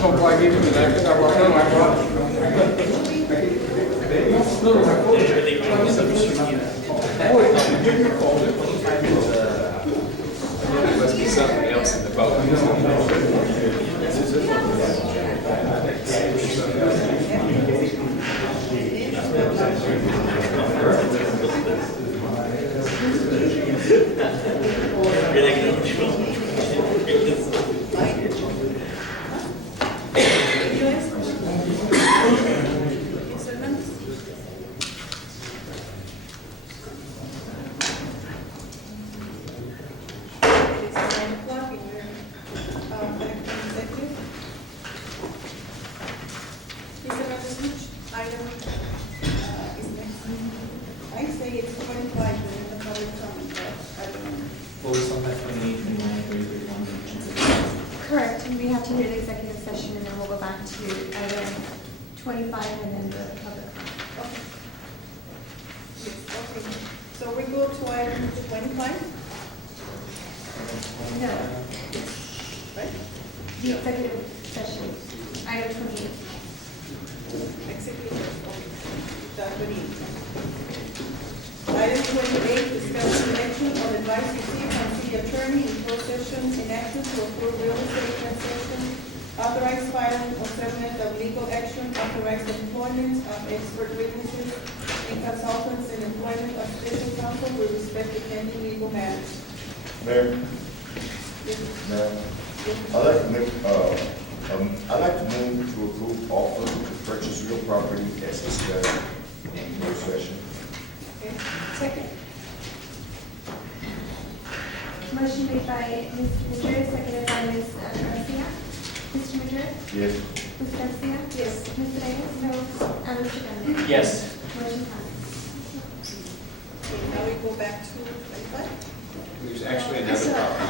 No, pues aquí me la que está guardando la ropa. No, no, my Must be something else in the boat. It's 9 o'clock and we're back in executive. Mr. Rosich, item is next. I say it's 25, but in the public comment, but I don't know. What was on that 28, 29, 30, 31? Correct, and we have to hear the executive session, and then we'll go back to item 25 and then the public comment. Okay. Yes, okay. So we go to item 25, No, right? the executive session, item 28. Executive, okay. That would be. Item 28, discussion action on advice received from city attorney in closed session in action to approve real estate transaction, authorize filing or settlement of legal action, authorize employment of expert witnesses and consultants and employment of special counsel with respect to pending legal matters. Mayor, Yes. Mayor, Yes. I'd like to move to approve offer to purchase real property as discussed in closed session. Okay. Second. Motion made by Ms. Madrid, seconded by Ms. Garcia. Mr. Madrid? Yes. Ms. Garcia? Yes. Ms. Reyes? No. And Mr. Gandhi? Yes. Motion passes. Okay, now we go back to 25. There's actually another property.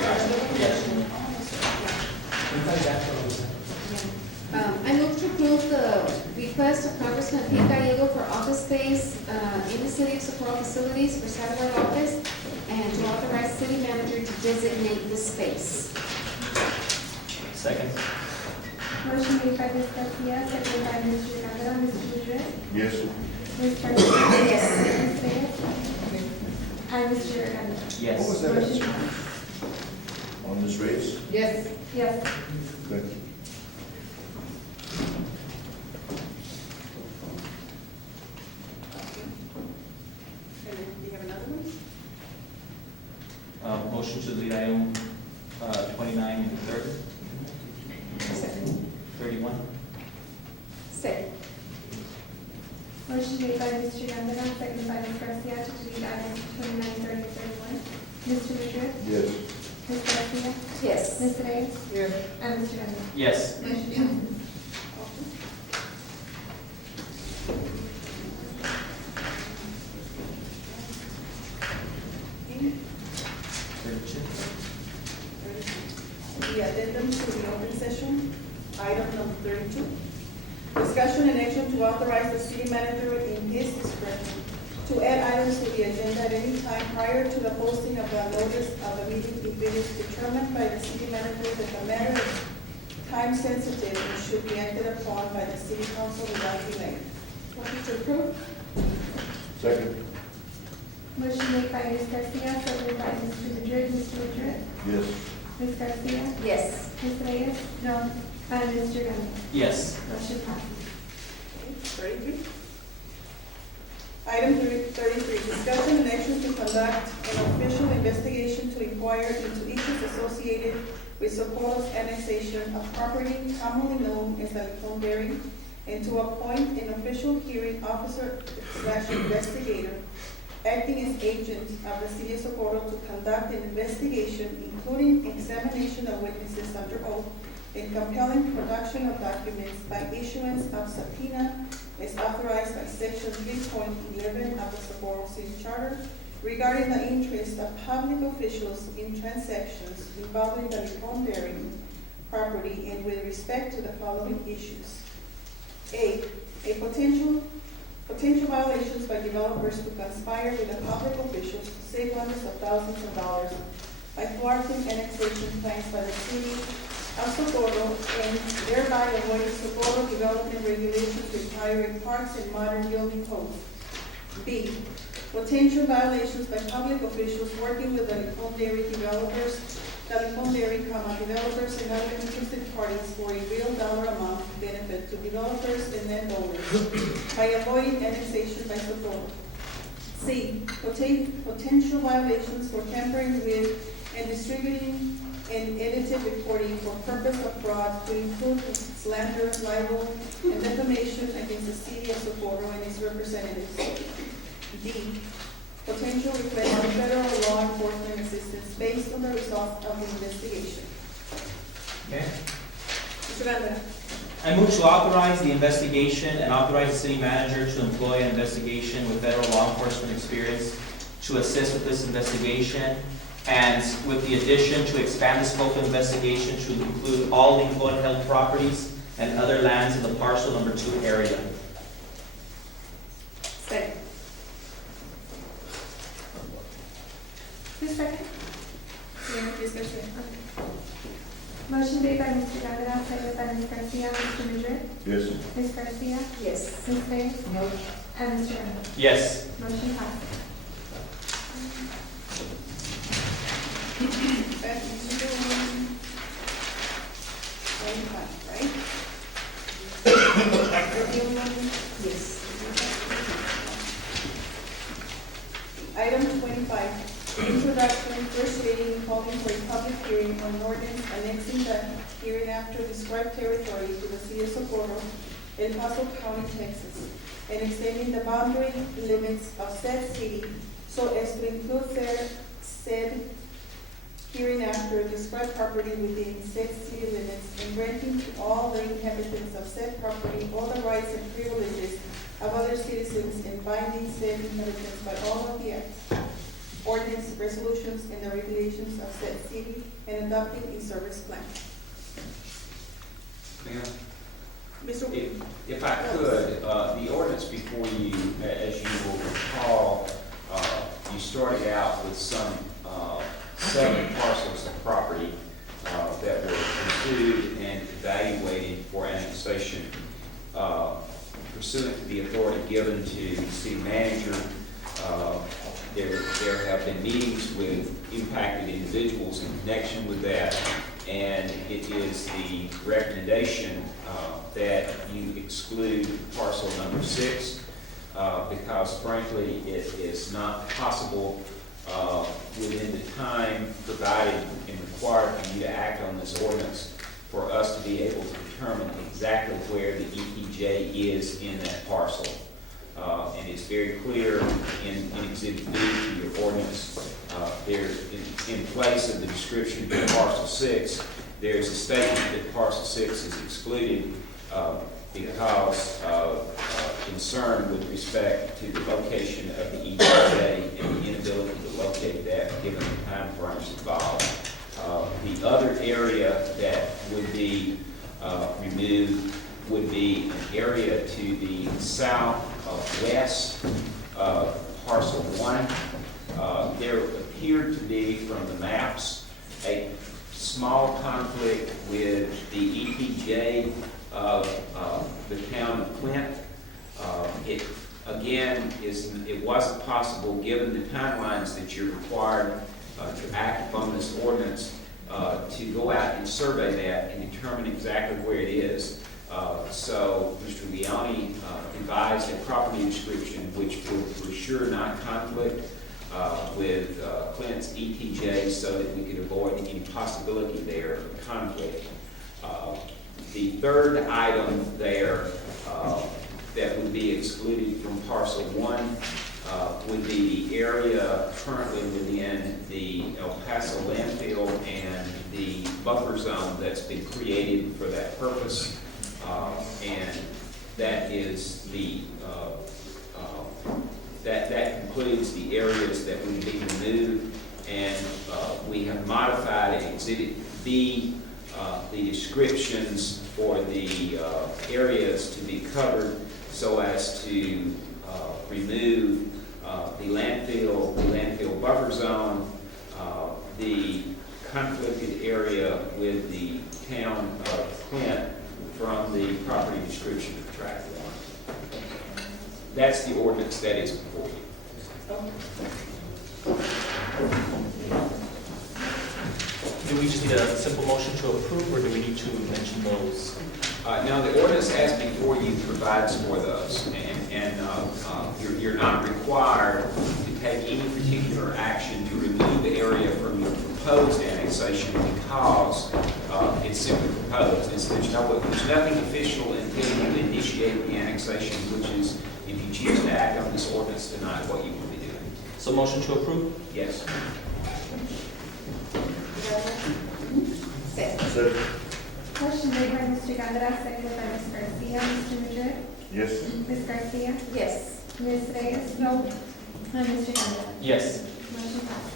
I move to approve the request of Congressman Pete Gallego for office space in the city of Socorro facilities for satellite office and to authorize city manager to designate the space. Second. Motion made by Ms. Garcia, seconded by Mr. Gandhi. Mr. Madrid? Yes. Ms. Garcia? Yes. Ms. Reyes? And Mr. Gandhi? Yes. What was that? Motion passes. On this race? Yes. Yes. Good. And then do you have another one? Motion to delete item 29 and 30, Second. 31. Second. Motion made by Mr. Gandhi, seconded by Ms. Garcia to delete items 29, 30, and 31. Mr. Madrid? Yes. Ms. Garcia? Yes. Ms. Reyes? Yes. And Mr. Gandhi? Yes. Motion passes. Okay. 32. The addendum to the open session, item number 32. Discussion and action to authorize the city manager in his discretion to add items to the agenda at any time prior to the posting of the notice of the meeting if it is determined by the city manager that the matter is time sensitive and should be acted upon by the city council without delay. Motion to approve? Second? Motion made by Ms. Garcia, seconded by Mr. Madrid. Mr. Madrid? Yes. Ms. Garcia? Yes. Ms. Reyes? No. And Mr. Gandhi? Yes. Motion passes. 33. Item 33, discussion and action to conduct an official investigation to inquire into issues associated with Socorro's annexation of property commonly known as the Licon Dairy, and to appoint an official hearing officer / investigator acting as agent of the city of Socorro to conduct an investigation, including examination of witnesses under oath and compelling production of documents by issuance of subpoena as authorized by section 3.11 of the Socorro City Charter regarding the interest of public officials in transactions involving the Licon Dairy property and with respect to the following issues. A potential violations by developers to conspire with the public officials to save hundreds of thousands of dollars by thwarting annexation plans by the city of Socorro and thereby avoiding Socorro development regulations requiring parks and modern building codes. B, potential violations by public officials working with the Licon Dairy developers, developers and other interested parties for a real dollar amount benefit to developers and landowners by avoiding annexation by Socorro. C, potential violations for tampering with and distributing and edited recording for purpose of fraud to include slander, libel, and defamation against the city of Socorro and its representatives. D, potential request for federal law enforcement assistance based on the results of the investigation. Okay. Mr. Vandera. I move to authorize the investigation and authorize the city manager to employ an investigation with federal law enforcement experience to assist with this investigation, and with the addition to expand the scope of investigation to include all the Licon-held properties and other lands in the parcel number 2 area. Second. Who's second? Discussion. Motion made by Mr. Gondeta, seconded by Ms. Garcia. Mr. Major? Yes. Ms. Garcia? Yes. Ms. Bates? No. And Mr. Randall? Yes. Motion passes. Back to 25, right? Yes. Item 25, introduction, first reading, calling for a public hearing on ordinance annexing the hereinafter described territory to the city of Socorro, El Paso County, Texas, and extending the boundary limits of said city so as to include said hereinafter described property within said city limits, and granting to all the inhabitants of said property all the rights and privileges of other citizens, and binding said inhabitants by all of the acts, ordinance, resolutions, and the regulations of said city, and adopting a service plan. Ma'am, Mr. if I could, the ordinance before you, as you will recall, you started out with some 7 parcels of property that were pursued and evaluated for annexation pursuant to the authority given to the city manager. There have been meetings with impacted individuals in connection with that, and it is the recommendation that you exclude parcel number 6 because frankly it is not possible within the time provided and required for you to act on this ordinance for us to be able to determine exactly where the EPJ is in that parcel. And it's very clear in Exhibit B to your ordinance, in place of the description for parcel 6, there's a statement that parcel 6 is excluded because of concern with respect to the location of the EPJ and the inability to locate that given the time frames involved. The other area that would be removed would be an area to the southwest of parcel 1. There appeared to be, from the maps, a small conflict with the EPJ of the town of Clint. It again it wasn't possible, given the timelines that you're required to act upon this ordinance, to go out and survey that and determine exactly where it is. So Mr. Leone devised a property description which would for sure not conflict with Clint's ETJ, so that we could avoid any possibility there of conflict. The third item there that would be excluded from parcel 1 would be the area currently within the El Paso landfill and the buffer zone that's been created for that purpose. And that is the that concludes the areas that would be removed, and we have modified in Exhibit B the descriptions for the areas to be covered so as to remove the landfill buffer zone, the conflicted area with the town of Clint from the property description of tract one. That's the ordinance that is before you. Do we just need a simple motion to approve, or do we need to mention those? Now, the ordinance as before you provides for those, and you're not required to take any particular action to remove the area from your proposed annexation because it's simply proposed. There's nothing official until you initiate the annexation, which is, if you choose to act on this ordinance tonight, what you will be doing. So motion to approve? Yes. Second. Motion made by Mr. Gondar, seconded by Ms. Garcia. Mr. Madrid? Yes. Ms. Garcia? Yes. Ms. Reyes? No. And Mr. Gondar? Yes. Motion passes.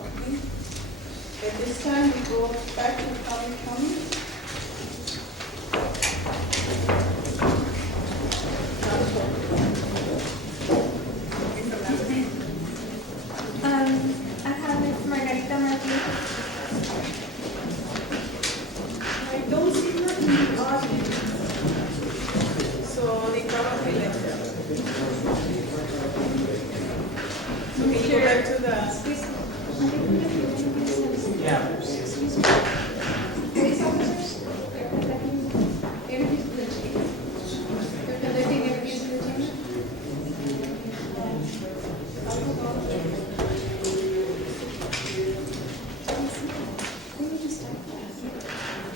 Okay. At this time, we go back to public comment. I have Ms. Margarita Martinez. I don't see her in the audience. So they probably left her. So can you go back to the, Yeah. Police officers, they're conducting interviews with the chief. They're conducting interviews with the chief.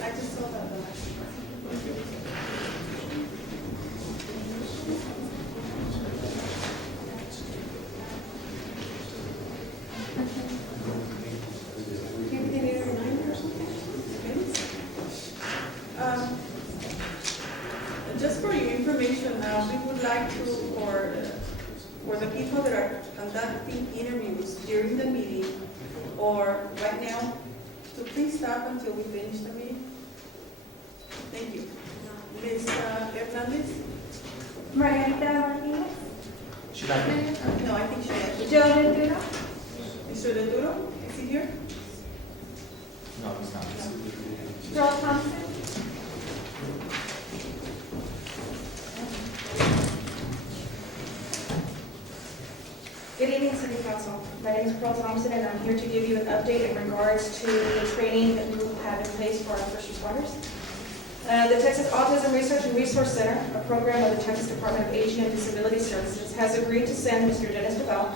I just saw that. Um, Just for your information, we would like to, for the people that are conducting interviews during the meeting or right now, to please stop until we finish the meeting. Thank you. Ms. Hernandez? Margarita Martinez. Should I? No, I think she has. Joe Ventura. Mr. Duro, is he here? No, it's not. Joel Thompson. Good evening, City Council. My name is Pearl Thompson, and I'm here to give you an update in regards to the training that we will have in place for our first responders. The Texas Autism Research and Resource Center, a program of the Texas Department of Aging and Disability Services, has agreed to send Mr. Dennis DeBell,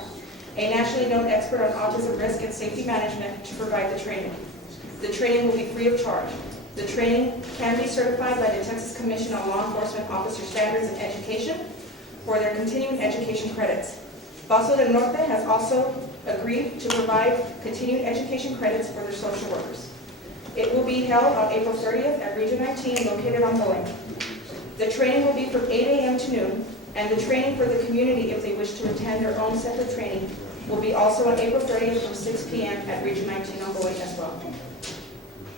a nationally known expert on autism risk and safety management, to provide the training. The training will be free of charge. The training can be certified by the Texas Commission on Law Enforcement Officer Standards and Education for their continuing education credits. Paso del Norte has also agreed to provide continuing education credits for their social workers. It will be held on April 30th at Region 19, located on Boeing. The training will be from 8 a.m. to noon, and the training for the community, if they wish to attend their own separate training, will be also on April 30th from 6 p.m. at Region 19 on Boeing as well.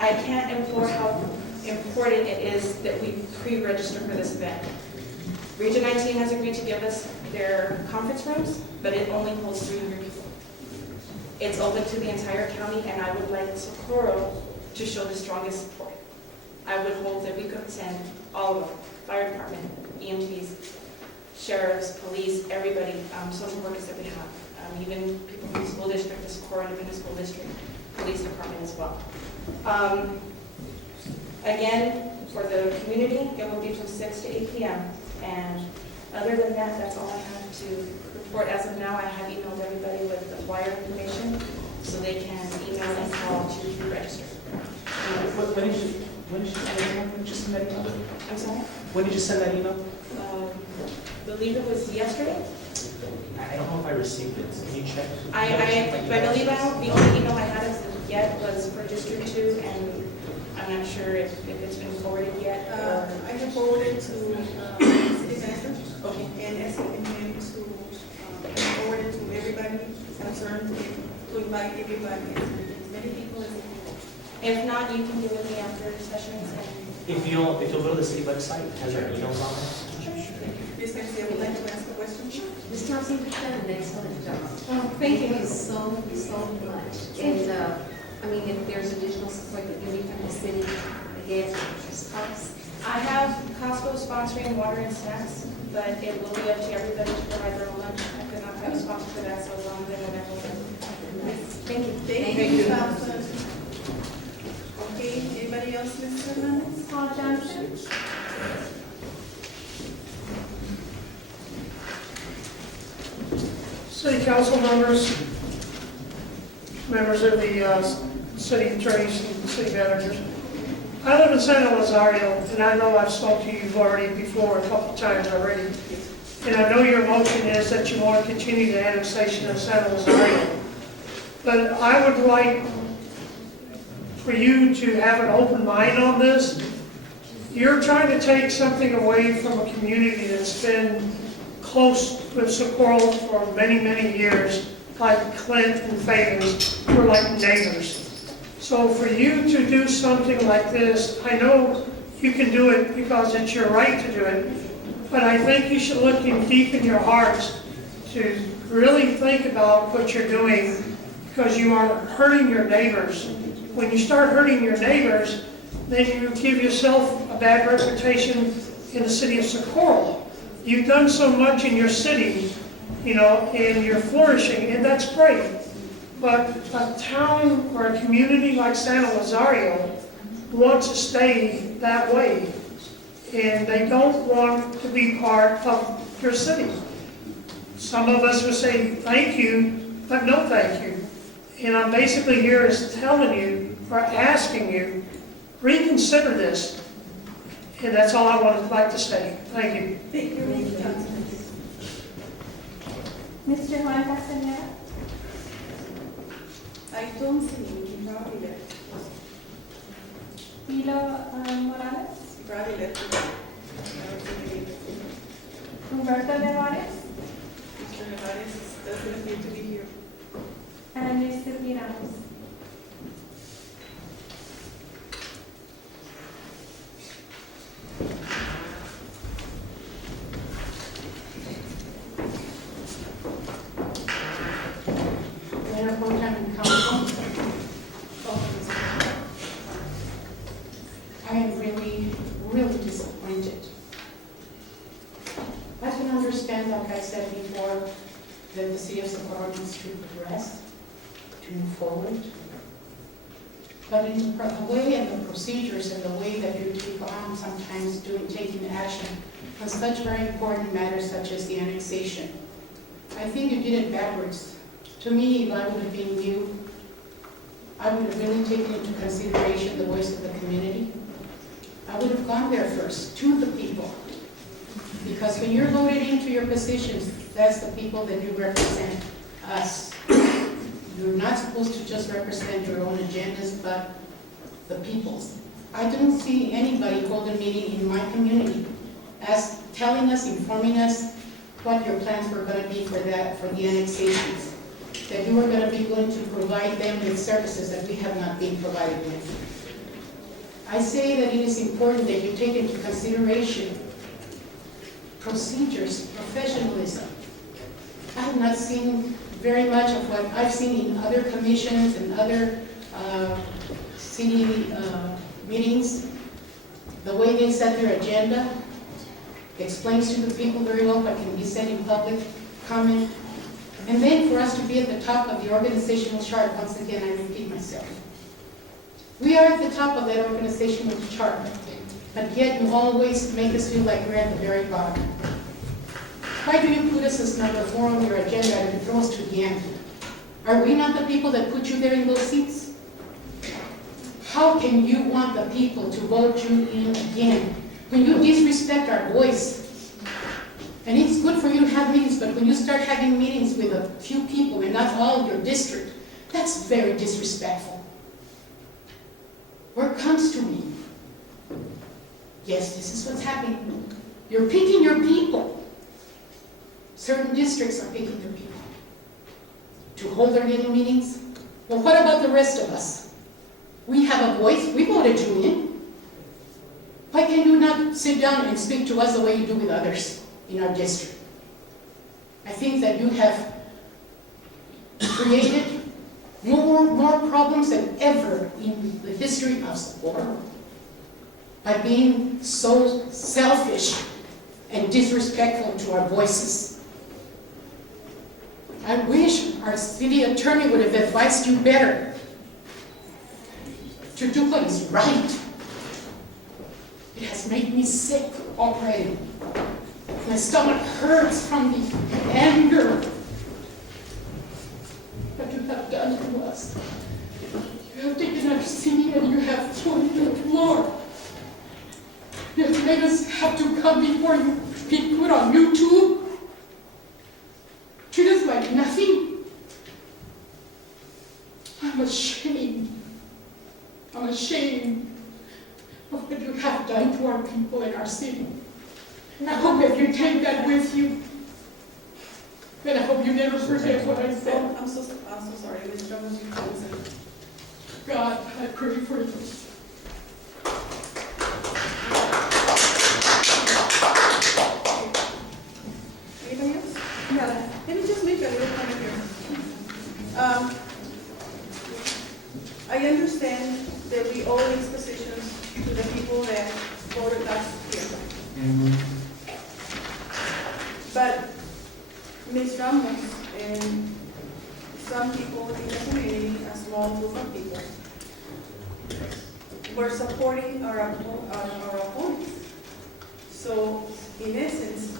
I can't implore how important it is that we pre-register for this event. Region 19 has agreed to give us their conference rooms, but it only holds 300 people. It's open to the entire county, and I would like Socorro to show the strongest support. I would hope that we could send all of them, fire department, EMTs, sheriffs, police, everybody, social workers that we have, even people from the school district, the Socorro Independent School District, police department as well. Again, for the community, it will be from 6 to 8 p.m. And other than that, that's all I have to report. As of now, I have emailed everybody with the flyer information, so they can email and call to register. When did you send that email? When did you send that email? I'm sorry? When did you send that email? Believe it was yesterday. I don't know if I received it. Can you check? I believe the only email I had as of yet was for District 2, and I'm not sure if it's been forwarded yet. I can forward it to city manager. Okay. And asking him to forward it to everybody concerned, to invite everybody, as many people as he can. If not, you can give it me after sessions. If you'll go to the city website, it has our emails on it. Ms. Garcia would like to ask a question. Ms. Thompson, you've done an excellent job. Oh, thank you. So much. And I mean, if there's additional support that you need from the city, I guess, just costs. I have Costco sponsoring water and snacks, but it will be up to everybody to provide their own lunch. I could not have a sponsor for that, so as long as they know that. Thank you. Thank you, Councilman. Okay, anybody else, Mr. Hernandez? Paul Johnson. City council members, members of the city attorneys and city managers. I live in San Elizario, and I know I've spoken to you already before, a couple times already. And I know your motion is that you want to continue the annexation of San Elizario. But I would like for you to have an open mind on this. You're trying to take something away from a community that's been close with Socorro for many, many years, like Clint and Favens, we're like neighbors. So for you to do something like this, I know you can do it because it's your right to do it, but I think you should look in deep in your hearts to really think about what you're doing, because you are hurting your neighbors. When you start hurting your neighbors, then you give yourself a bad reputation in the city of Socorro. You've done so much in your city, you know, and you're flourishing, and that's great. But a town or a community like San Elizario wants to stay that way, and they don't want to be part of your city. Some of us would say thank you, but no thank you. And I'm basically here is telling you, or asking you, reconsider this. And that's all I would like to say. Thank you. Thank you, Mr. Councilman. Mr. Juan Castaneda. I don't see him, he probably left. Hilo Morales. He probably left. I don't think he left. Humberto Nevares. Mr. Nevares doesn't appear to be here. And Mr. Ramos. Mayor Pro Tem Council, I am really, really disappointed. I can understand, like I said before, that the city of Socorro needs to progress, to move forward. But in the way and the procedures and the way that you take on sometimes taking action on such very important matters such as the annexation, I think you did it backwards. To me, if I would have been you, I would have really taken into consideration the voice of the community. I would have gone there first, to the people. Because when you're voted into your positions, that's the people that you represent, us. You're not supposed to just represent your own agendas, but the people's. I didn't see anybody hold a meeting in my community as telling us, informing us what your plans were going to be for the annexations. That you were going to be going to provide them with services that we have not been provided with. I say that it is important that you take into consideration procedures, professionalism. I have not seen very much of what I've seen in other commissions and other city meetings. The way they set their agenda explains to the people very well what can be said in public comment. And then for us to be at the top of the organizational chart, once again, I repeat myself. We are at the top of that organizational chart, but yet you always make us feel like we're at the very bottom. Why do you put us as number 4 on your agenda and throw us to the end? Are we not the people that put you there in those seats? How can you want the people to vote you in again when you disrespect our voice? And it's good for you to have meetings, but when you start having meetings with a few people and not all your district, that's very disrespectful. Word comes to me. Yes, this is what's happening. You're picking your people. Certain districts are picking their people to hold their little meetings. Well, what about the rest of us? We have a voice. We voted you in. Why can you not sit down and speak to us the way you do with others in our district? I think that you have created more problems than ever in the history of Socorro by being so selfish and disrespectful to our voices. I wish our city attorney would have advised you better to do what is right. It has made me sick already. My stomach hurts from the anger that you have done to us. You have taken our city and you have thrown it to the floor. You have made us have to come before you, be put on YouTube. Treat us like nothing. I'm ashamed. I'm ashamed of what you have done to our people in our city. I hope that you take that with you. And I hope you never forget what I said. I'm so sorry, Ms. Ramos, you close. God, I pray for you. Anybody else? No. Let me just make a little comment here. I understand that we owe these positions to the people that voted us here. But Ms. Ramos and some people in the community, a small group of people, were supporting our opponents. So in essence,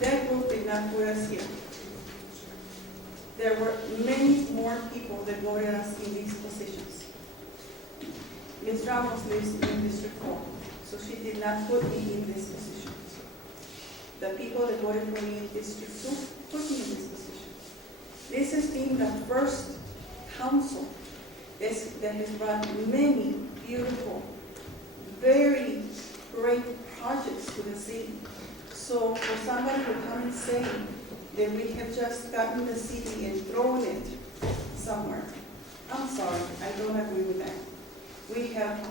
that group did not put us here. There were many more people that voted us in these positions. Ms. Ramos lives in District 4, so she did not put me in this position. The people that voted for me in District 2 put me in this position. This has been the first council that has brought many beautiful, very great projects to the city. So for somebody to come and say that we have just gotten the city and thrown it somewhere, I'm sorry, I don't agree with that. We have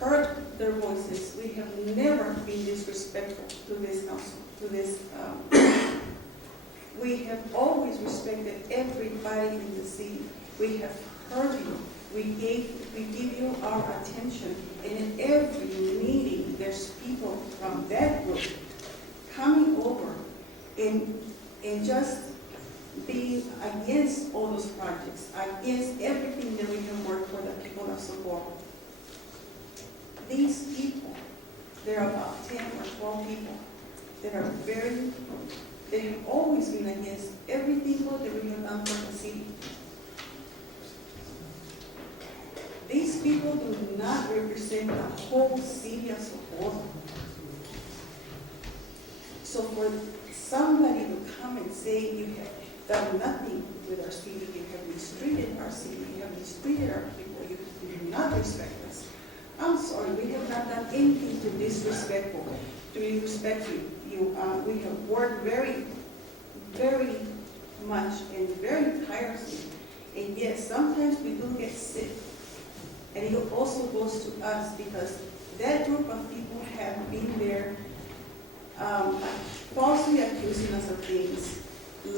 heard their voices. We have never been disrespectful to this council, to this. We have always respected everybody in the city. We have heard you. We give you our attention. And in every meeting, there's people from that group coming over and just being against all those projects, against everything that we have worked for the people of Socorro. These people, there are about 10 or 12 people that are they have always been against everything that we have done for the city. These people do not represent the whole city of Socorro. So for somebody to come and say you have done nothing with our city, you have mistreated our city, you have mistreated our people, you do not respect us. I'm sorry, we have not done anything to disrespectful, to disrespect you. We have worked very, very much and very tirelessly. And yes, sometimes we do get sick. And it also goes to us because that group of people have been there falsely accusing us of things,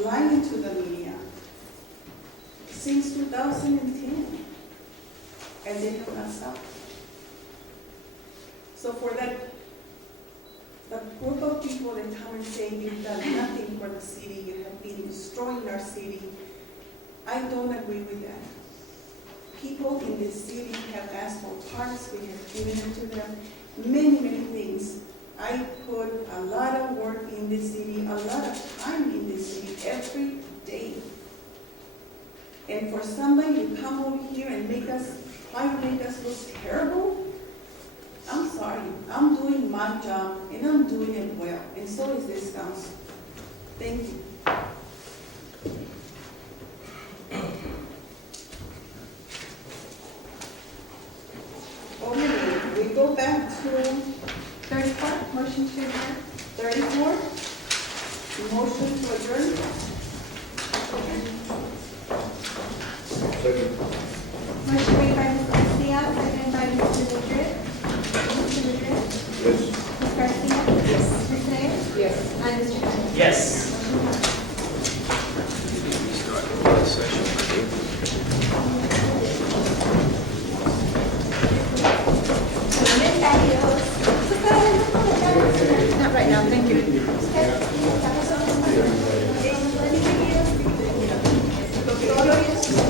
lying to the media since 2010. And they have not stopped. So for that, the group of people that come and say you've done nothing for the city, you have been destroying our city, I don't agree with that. People in this city have asked for parks, we have given it to them, many, many things. I put a lot of work in this city, a lot of time in this city every day. And for somebody to come over here and try to make us look terrible, I'm sorry, I'm doing my job and I'm doing it well, and so is this council. Thank you. Okay, we go back to 34, motion to adjourn. 34. Motion to adjourn. Second. Motion made by Ms. Garcia, seconded by Mr. Madrid. Mr. Madrid? Yes. Ms. Garcia? Yes. Ms. Reyes? Yes. And Mr. Pettit? Yes. Motion passes. Start the session. Doctor Rodríguez.